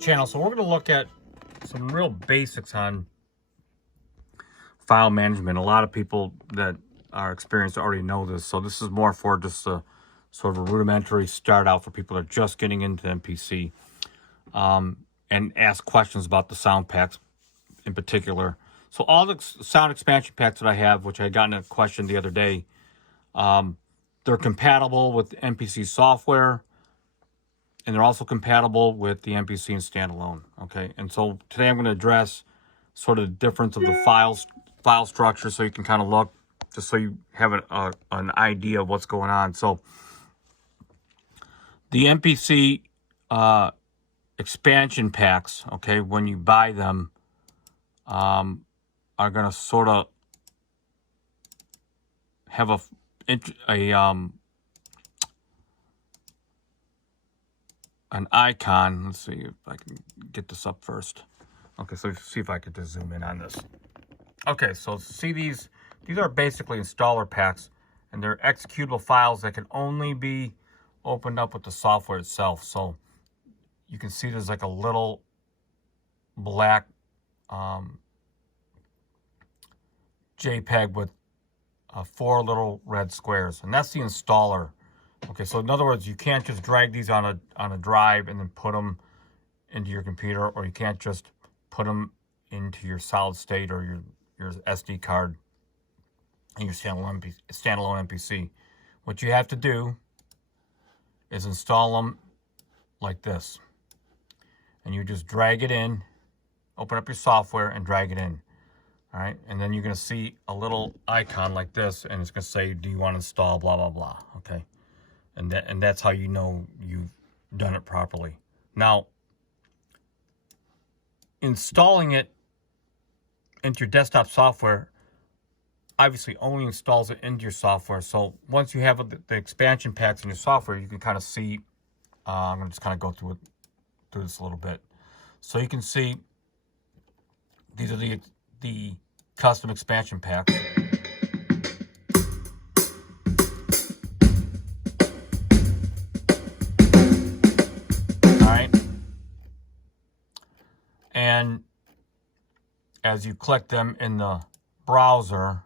channel. So we're going to look at some real basics on file management. A lot of people that are experienced already know this. So this is more for just a sort of a rudimentary start out for people that are just getting into MPC, and ask questions about the sound packs in particular. So all the sound expansion packs that I have, which I got in a question the other day, they're compatible with MPC software, and they're also compatible with the MPC and standalone. Okay, and so today I'm going to address sort of the difference of the file structure, so you can kind of look, just so you have an idea of what's going on. So the MPC expansion packs, okay, when you buy them, are going to sort of have an icon. Let's see if I can get this up first. Okay, so see if I could just zoom in on this. Okay, so see these are basically installer packs, and they're executable files that can only be opened up with the software itself. So you can see there's like a little black JPEG with 4 little red squares, and that's the installer. Okay, so in other words, you can't just drag these on a drive and then put them into your computer, or you can't just put them into your solid state or your SD card in your standalone MPC. What you have to do is install them like this, and you just drag it in, open up your software and drag it in. All right, and then you're going to see a little icon like this, and it's going to say, do you want to install blah, blah, blah, okay? And that's how you know you've done it properly. Now, installing it into your desktop software obviously only installs it into your software. So once you have the expansion packs in your software, you can kind of see, I'm going to just kind of go through this a little bit. So you can see these are the custom expansion packs. All right. And as you click them in the browser,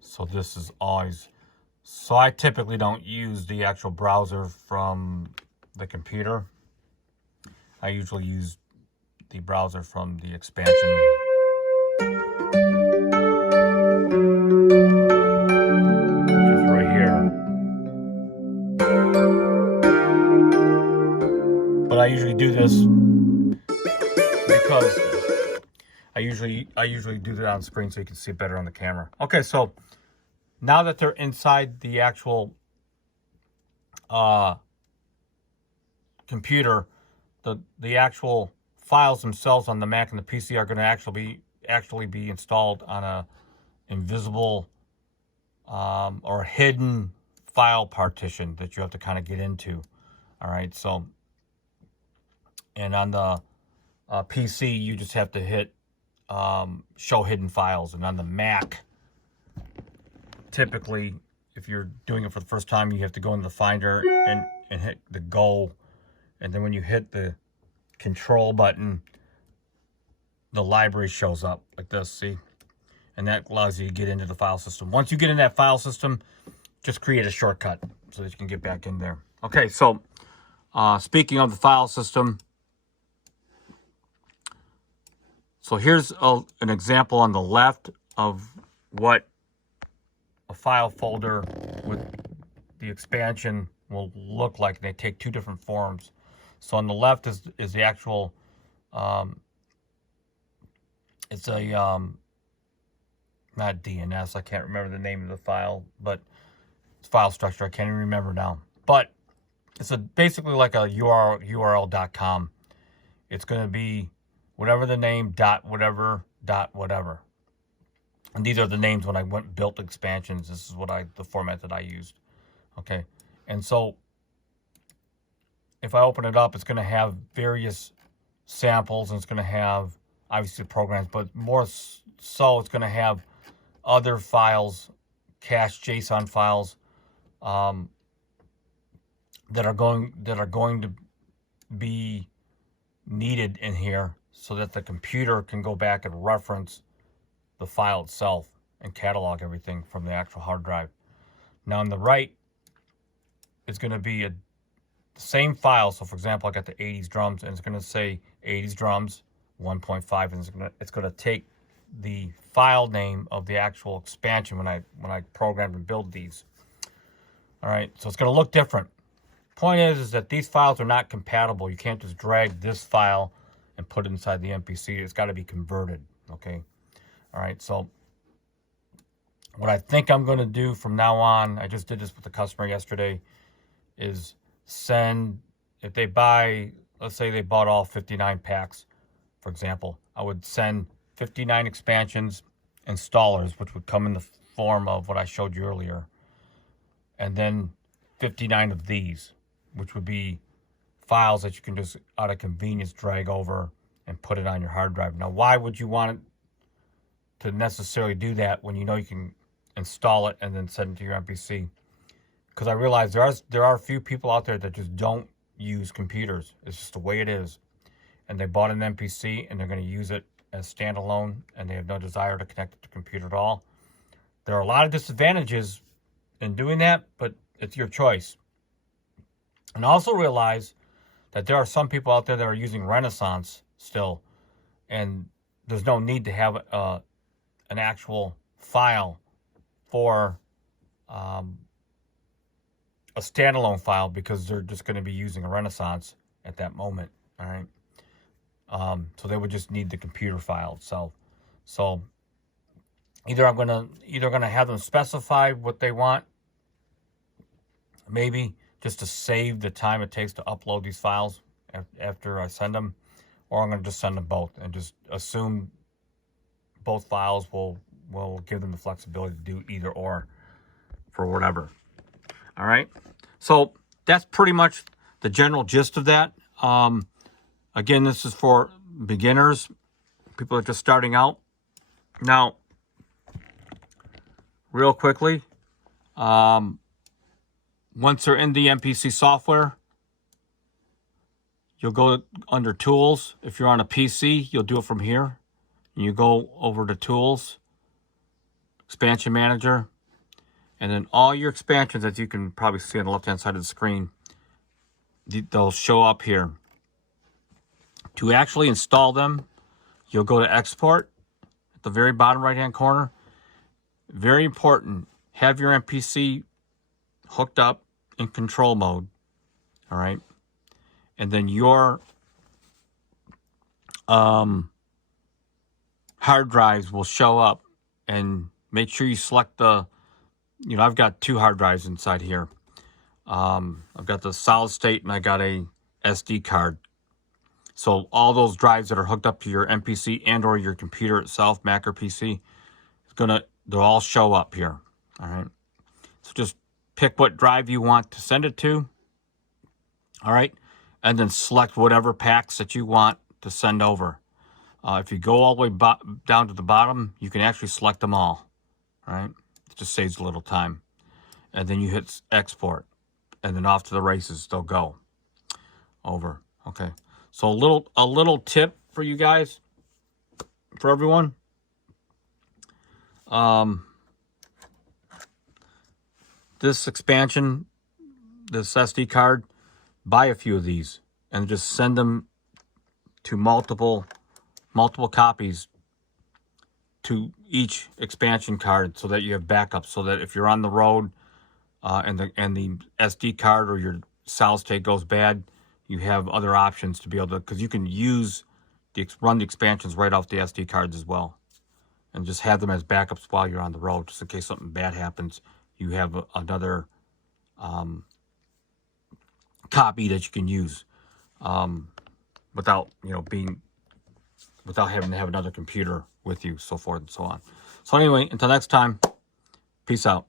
so this is always, so I typically don't use the actual browser from the computer. I usually use the browser from the expansion. Which is right here. But I usually do this because I usually do that on screen so you can see it better on the camera. Okay, so now that they're inside the actual computer, the actual files themselves on the Mac and the PC are going to actually be installed on a invisible or hidden file partition that you have to kind of get into. All right, so, and on the PC, you just have to hit show hidden files, and on the Mac, typically, if you're doing it for the first time, you have to go into the Finder and hit the Go, and then when you hit the Control button, the library shows up like this, see? And that allows you to get into the file system. Once you get in that file system, just create a shortcut so that you can get back in there. Okay, so speaking of the file system, so here's an example on the left of what a file folder with the expansion will look like. They take 2 different forms. So on the left is the actual, it's a, not DNS, I can't remember the name of the file, but it's file structure, I can't even remember now. But it's basically like a url.com. It's going to be whatever the name, dot whatever, dot whatever. And these are the names when I went and built expansions. This is the format that I used. Okay. And so if I open it up, it's going to have various samples, and it's going to have obviously programs, but more so it's going to have other files, cached JSON files, that are going to be needed in here so that the computer can go back and reference the file itself and catalog everything from the actual hard drive. Now on the right, it's going to be the same file. So for example, I got the 80s drums, and it's going to say 80s drums 1.5, and it's going to take the file name of the actual expansion when I programmed and build these. All right, so it's going to look different. Point is that these files are not compatible. You can't just drag this file and put it inside the MPC. It's got to be converted. Okay. All right. So what I think I'm going to do from now on, I just did this with the customer yesterday, is send, if they buy, let's say they bought all 59 packs, for example, I would send 59 expansions installers, which would come in the form of what I showed you earlier, and then 59 of these, which would be files that you can just out of convenience drag over and put it on your hard drive. Now, why would you want to necessarily do that when you know you can install it and then send it to your MPC? Because I realize there are a few people out there that just don't use computers. It's just the way it is. And they bought an MPC and they're going to use it as standalone, and they have no desire to connect it to the computer at all. There are a lot of disadvantages in doing that, but it's your choice. And also realize that there are some people out there that are using Renaissance still, and there's no need to have an actual file for a standalone file, because they're just going to be using a Renaissance at that moment. All right. So they would just need the computer file itself. So either I'm gonna have them specify what they want, maybe just to save the time it takes to upload these files after I send them, or I'm gonna just send them both and just assume both files will give them the flexibility to do either or for whatever. All right. So that's pretty much the general gist of that. Again, this is for beginners, people that are just starting out. Now, real quickly, once they're in the MPC software, you'll go under Tools. If you're on a PC, you'll do it from here. You go over to Tools, Expansion Manager, and then all your expansions, as you can probably see on the left-hand side of the screen, they'll show up here. To actually install them, you'll go to Export at the very bottom right-hand corner. Very important, have your MPC hooked up in control mode, all right? And then your hard drives will show up, and make sure you select I've got two hard drives inside here. I've got the solid state and I got a SD card. So all those drives that are hooked up to your MPC and or your computer itself, Mac or PC, they'll all show up here. All right. So just pick what drive you want to send it to. All right. And then select whatever packs that you want to send over. If you go all the way down to the bottom, you can actually select them all. All right. It just saves a little time. And then you hit export. And then off to the races they'll go. Over. Okay. So a little tip for you guys, for everyone. This expansion, this SD card, buy a few of these and just send them to multiple copies to each expansion card, so that you have backups, so that if you're on the road and the SD card or your solid state goes bad, you have other options to be able to, because you can run the expansions right off the SD cards as well, and just have them as backups while you're on the road, just in case something bad happens. You have another copy that you can use without having to have another computer with you, so forth and so on. So anyway, until next time, peace out.